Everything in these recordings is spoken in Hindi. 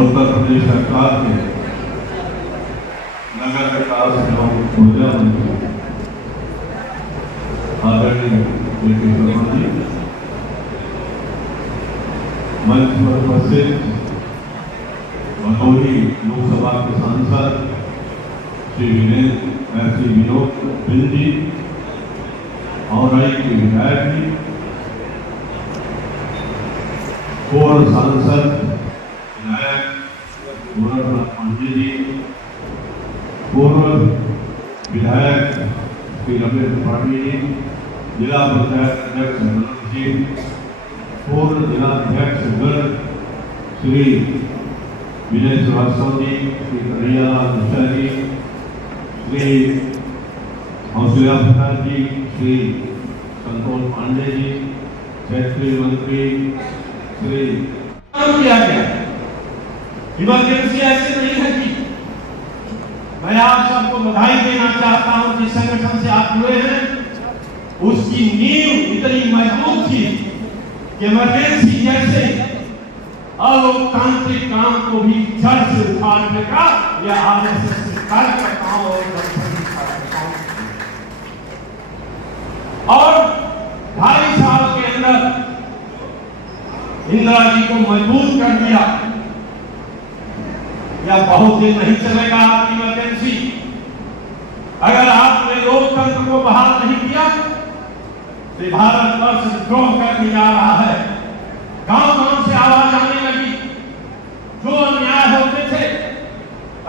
उत्तर प्रदेश सरकार के नगर विकास एवं ऊर्जा मंत्री आदरणीय के.पी. शर्मा जी, मंच पर उपस्थित भदोही लोकसभा के सांसद श्री विनोद बिंद जी, औरई के विधायक जी, पूर्व सांसद विधायक गोरखनाथ पांडे जी, पूर्व विधायक श्री रमेश त्रिपाठी जी, जिला पंचायत अध्यक्ष मनोज जी, पूर्व जिला अध्यक्ष गढ़ श्री विजय श्रीवास्तव जी, श्री कन्हैयालाल मिश्रा जी, श्री हौसला प्रसाद जी, श्री संतोष पांडे जी, क्षेत्रीय मंत्री श्री किया गया। इमरजेंसी ऐसे नहीं है कि मैं आप सबको बधाई देना चाहता हूं जिस संगठन से आप जुड़े हैं उसकी नींव इतनी मजबूत थी कि इमरजेंसी जैसे अलोकतांत्रिक काम को भी जड़ से उखाड़ने का यह आरएसएस के कार्यकर्ताओं और 2.5 साल के अंदर इंदिरा जी को मजबूर कर दिया। यह बहुत दिन नहीं चलेगा आपकी इमरजेंसी। अगर आपने लोकतंत्र को बहाल नहीं किया तो भारत वर्ष विद्रोह करने जा रहा है। गांव-गांव से आवाज आने लगी। जो अन्याय होते थे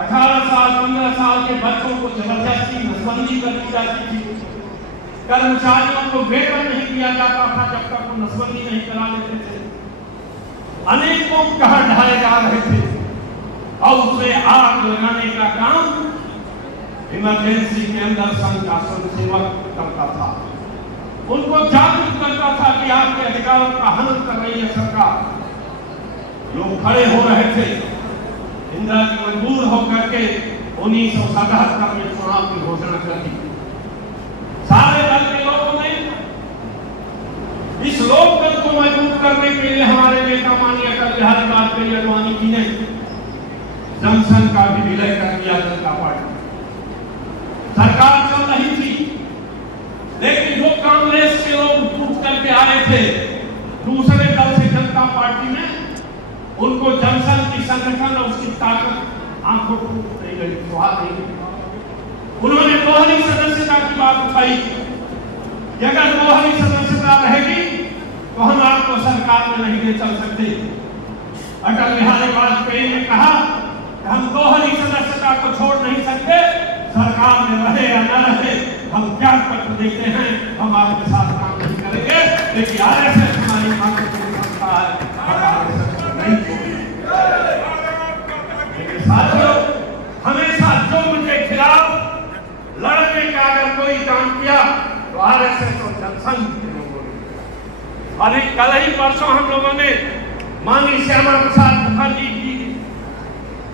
18 साल 15 साल के बच्चों को जबरदस्ती नसबंदी कर दी जाती थी, कर्मचारियों को वेतन नहीं दिया जाता था जब तक वो नसबंदी नहीं करा लेते थे, अनेकों कहर ढाए जा रहे थे और उसे आग लगाने का काम इमरजेंसी के अंदर संघ का स्वयंसेवक करता था। उनको जागरूक करता था कि आपके अधिकारों का हनन कर रही है सरकार। लोग खड़े हो रहे थे। इंदिरा जी मजबूर होकर के 1977 में चुनाव की घोषणा कर दी। सारे दल के लोगों ने इस लोकतंत्र को मजबूत करने के लिए हमारे नेता माननीय अटल बिहारी वाजपेयी अडवाणी जी ने जनसंघ का भी विलय कर दिया। जनता पार्टी सरकार चल रही थी, लेकिन जो कांग्रेस के लोग टूट करके आए थे दूसरे दल से जनता पार्टी में, उनको जनसंघ की संगठन और उसकी ताकत आंखों को नहीं गई, स्वाद नहीं गई। उन्होंने दोहरी सदस्यता की बात उठाई कि अगर दोहरी सदस्यता रहेगी तो हम आपको सरकार में नहीं ले चल सकते। अटल बिहारी वाजपेयी ने कहा कि हम दोहरी सदस्यता को छोड़ नहीं सकते, सरकार में रहे या न रहे हम त्याग पत्र देते हैं, हम आपके साथ काम नहीं करेंगे। लेकिन आरएसएस हमारी महत्वपूर्ण संस्था है, नहीं छोड़ेंगे। साथियों, हमेशा जुर्म के खिलाफ लड़ने का अगर कोई काम किया तो आरएसएस और जनसंघ के लोगों ने। अभी कल ही परसों हम लोगों ने माननीय श्यामा प्रसाद मुखर्जी की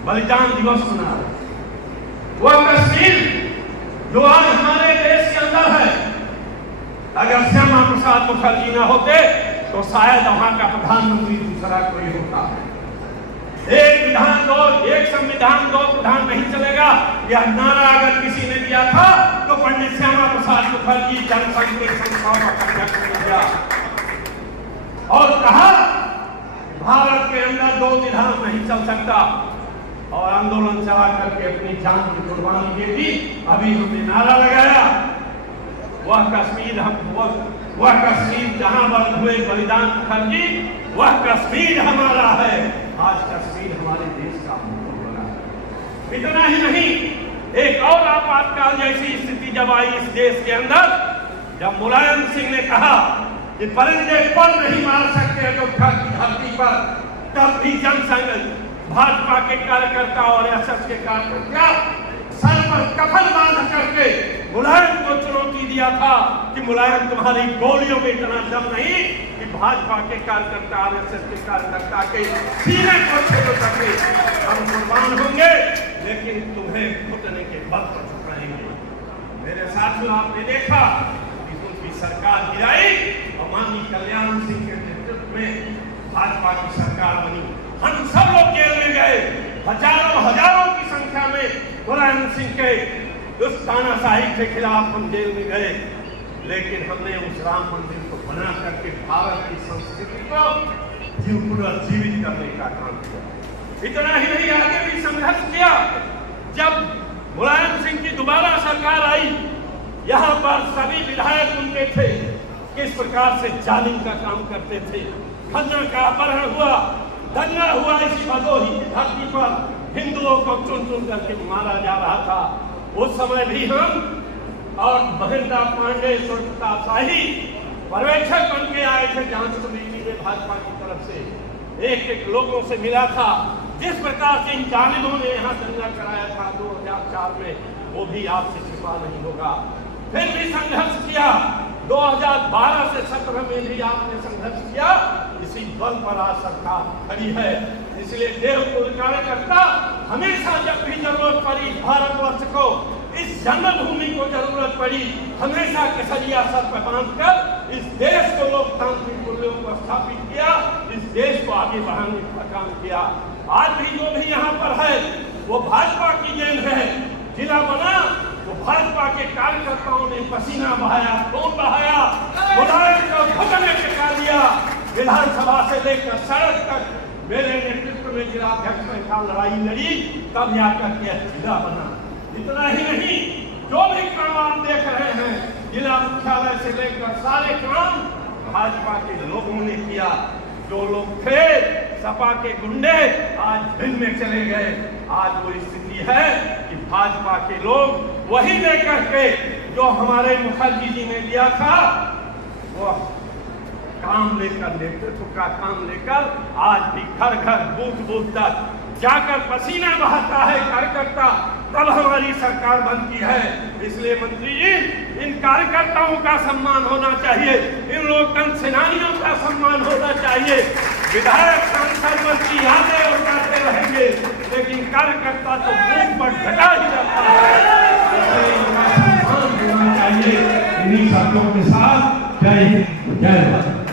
बलिदान दिवस मनाया। वह कश्मीर जो आज हमारे देश के अंदर है, अगर श्यामा प्रसाद मुखर्जी न होते तो शायद वहां का प्रधानमंत्री दूसरा कोई होता है। एक विधान दो, एक संविधान दो प्रधान नहीं चलेगा, यह नारा अगर किसी ने दिया था तो पंडित श्यामा प्रसाद मुखर्जी जनसंघ के संस्थाओं का अध्यक्ष बन गया और कहा भारत के अंदर 2 विधान नहीं चल सकता, और आंदोलन चला करके अपनी जान की कुर्बानी दे दी। अभी हमने नारा लगाया, वह कश्मीर जहां बंद हुए बलिदान मुखर्जी, वह कश्मीर हमारा है। आज कश्मीर हमारे देश का मुकुट बना है। इतना ही नहीं, एक और आपातकाल जैसी स्थिति जब आई इस देश के अंदर, जब मुलायम सिंह ने कहा कि परिंदे पर नहीं मार सकते अयोध्या की धरती पर, तब भी जनसंघ भाजपा के कार्यकर्ता और एसएस के कार्यकर्ता सर पर कफन बांध करके मुलायम को चुनौती दिया था कि मुलायम तुम्हारी गोलियों में इतना दम नहीं कि भाजपा के कार्यकर्ता आरएसएस के कार्यकर्ता के सीने को छेड़ सके। हम कुर्बान होंगे लेकिन तुम्हें घुटने के बल पर झुकाएंगे। मेरे साथियों, आपने देखा कि उनकी सरकार गिराई और माननीय कल्याण सिंह के नेतृत्व में भाजपा की सरकार बनी। हम सब लोग जेल में गए, हजारों की संख्या में मुलायम सिंह के उस तानाशाही के खिलाफ हम जेल में गए, लेकिन हमने उस राम मंदिर को बना करके भारत की संस्कृति को पुनर्जीवित करने का काम किया। इतना ही नहीं, आगे भी संघर्ष किया। जब मुलायम सिंह की दोबारा सरकार आई, यहाँ पर सभी विधायक उनके थे, किस प्रकार से जालिम का काम करते थे। खन्ना का अपहरण हुआ, दंगा हुआ, इसी भदोही की धरती पर हिंदुओं को चुन चुन करके मारा जा रहा था। उस समय भी हम और महेंद्र पांडे, स्वतंत्रता शाही पर्यवेक्षक बन के आए थे जांच कमेटी में भाजपा की तरफ से। एक लोगों से मिला था। जिस प्रकार से इन जालिमों ने यहाँ दंगा कराया था 2004 में, वो भी आपसे छिपा नहीं होगा। फिर भी संघर्ष किया। 2012 से 17 में भी आपने संघर्ष किया। इसी बल पर आज सरकार खड़ी है। इसलिए देवकुल कार्यकर्ता हमेशा जब भी जरूरत पड़ी भारतवर्ष को, इस जन्मभूमि को जरूरत पड़ी, हमेशा केसरिया सर पर बांधकर इस देश को लोकतांत्रिक मूल्यों को स्थापित किया, इस देश को आगे बढ़ाने का काम किया। आज भी जो भी यहाँ पर है वो भाजपा की देन है। जिला बना तो भाजपा के कार्यकर्ताओं ने पसीना बहाया, खून बहाया, मुलायम को घुटने टिका दिया। विधानसभा से लेकर सड़क तक मेरे नेतृत्व में जिला अध्यक्ष ने का लड़ाई लड़ी, तब जाकर के जिला बना। इतना ही नहीं, जो भी काम आप देख रहे हैं, जिला मुख्यालय से लेकर सारे काम भाजपा के लोगों ने किया। जो लोग थे सपा के गुंडे, आज दिल में चले गए। आज वो स्थिति है कि भाजपा के लोग वही लेकर के जो हमारे मुखर्जी जी ने दिया था, वो काम लेकर, नेतृत्व का काम लेकर आज भी घर घर बूथ बूथ तक जाकर पसीना बहाता है कार्यकर्ता, तब हमारी सरकार बनती है। इसलिए मंत्री जी, इन कार्यकर्ताओं का सम्मान होना चाहिए, इन लोकतंत्र सेनानियों का सम्मान होना चाहिए। विधायक, सांसद, मंत्री आते और जाते रहेंगे, लेकिन कार्यकर्ता तो बूथ पर घटा ही जाता है। इसलिए इनका सम्मान होना चाहिए। इन्हीं शब्दों के साथ जय हिंद, जय भारत।